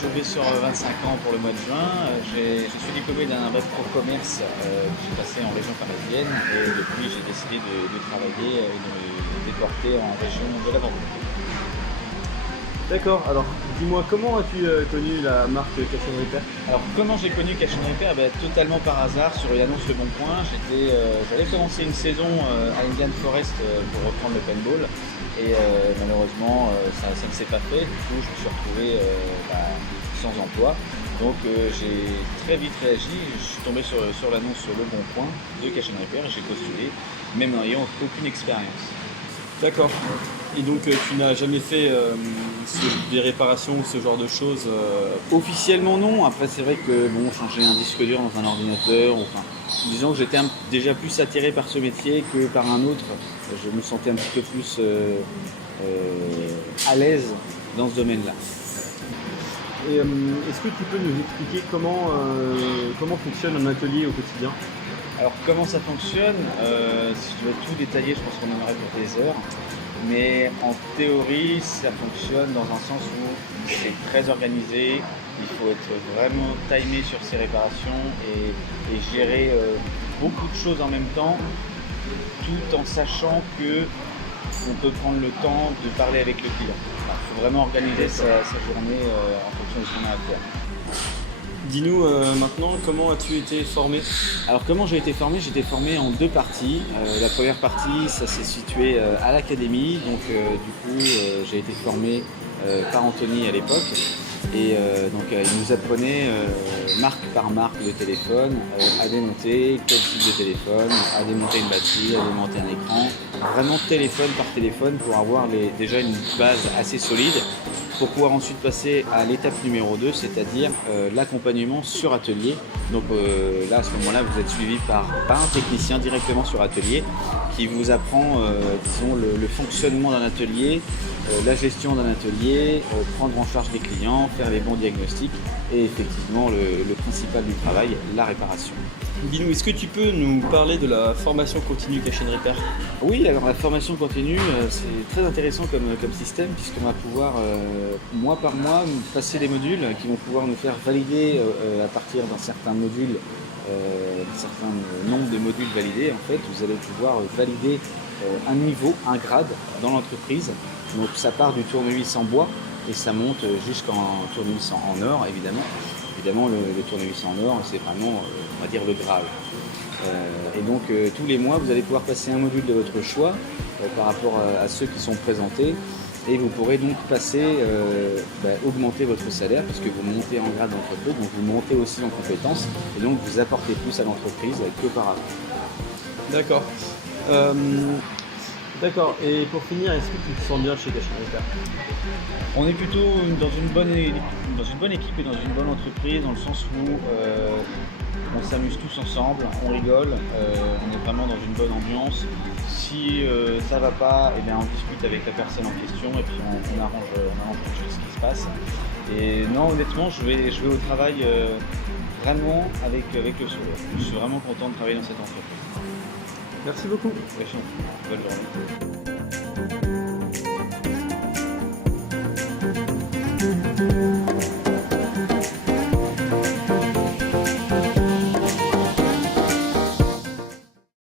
je vais sur 25 ans pour le mois de juin. Je suis diplômé d'un bac pro commerce que j'ai passé en région parisienne et depuis j'ai décidé de travailler et de me déporter en région de la Vendée. D'accord, alors dis-moi, comment as-tu connu la marque Cash & Repair? Alors comment j'ai connu Cash & Repair? Totalement par hasard sur une annonce Le Bon Coin. J'allais commencer une saison à Indian Forest pour reprendre le paintball et malheureusement ça ne s'est pas fait. Du coup je me suis retrouvé sans emploi. Donc j'ai très vite réagi, je suis tombé sur l'annonce sur Le Bon Coin de Cash & Repair et j'ai postulé même en n'ayant aucune expérience. D'accord. Et donc tu n'as jamais fait des réparations ou ce genre de choses Officiellement non, après c'est vrai que changer un disque dur dans un ordinateur, disons que j'étais déjà plus attiré par ce métier que par un autre. Je me sentais un petit peu plus à l'aise dans ce domaine-là. Et est-ce que tu peux nous expliquer comment fonctionne un atelier au quotidien? Alors comment ça fonctionne, si je dois tout détailler, je pense qu'on en aurait pour des heures. Mais en théorie, ça fonctionne dans un sens où c'est très organisé, il faut être vraiment timé sur ses réparations et gérer beaucoup de choses en même temps, tout en sachant qu'on peut prendre le temps de parler avec le client. Il faut vraiment organiser sa journée en fonction de ce qu'on a à faire. Dis-nous maintenant, comment as-tu été formé? Alors comment j'ai été formé? J'ai été formé en deux parties. La première partie, ça s'est situé à l'académie. Donc du coup, j'ai été formé par Anthony à l'époque. Et il nous apprenait marque par marque de téléphone, à démonter quel type de téléphone, à démonter une batterie, à démonter un écran. Vraiment téléphone par téléphone pour avoir déjà une base assez solide, pour pouvoir ensuite passer à l'étape numéro 2, c'est-à-dire l'accompagnement sur atelier. Donc là, à ce moment-là, vous êtes suivi par un technicien directement sur atelier qui vous apprend le fonctionnement d'un atelier, la gestion d'un atelier, prendre en charge les clients, faire les bons diagnostics et effectivement le principal du travail, la réparation. Dis-nous, est-ce que tu peux nous parler de la formation continue Cash & Repair? Oui, alors la formation continue, c'est très intéressant comme système puisqu'on va pouvoir, mois par mois, nous passer des modules qui vont pouvoir nous faire valider à partir d'un certain module, un certain nombre de modules validés. En fait, vous allez pouvoir valider un niveau, un grade dans l'entreprise. Donc ça part du tournevis en bois et ça monte jusqu'en tournevis en or, évidemment. Évidemment, le tournevis en or, c'est vraiment, on va dire, le Graal. Et donc, tous les mois, vous allez pouvoir passer un module de votre choix par rapport à ceux qui sont présentés. Et vous pourrez donc augmenter votre salaire parce que vous montez en grade d'entreprise, donc vous montez aussi en compétences et donc vous apportez plus à l'entreprise que par avant. D'accord. D'accord, et pour finir, est-ce que tu te sens bien chez Cash & Repair? On est plutôt dans une bonne équipe et dans une bonne entreprise, dans le sens où on s'amuse tous ensemble, on rigole, on est vraiment dans une bonne ambiance. Si ça va pas, on discute avec la personne en question et puis on arrange quelque chose qui se passe. Et non, honnêtement, je vais au travail vraiment avec le sourire. Je suis vraiment content de travailler dans cette entreprise. Merci beaucoup. Bonne journée.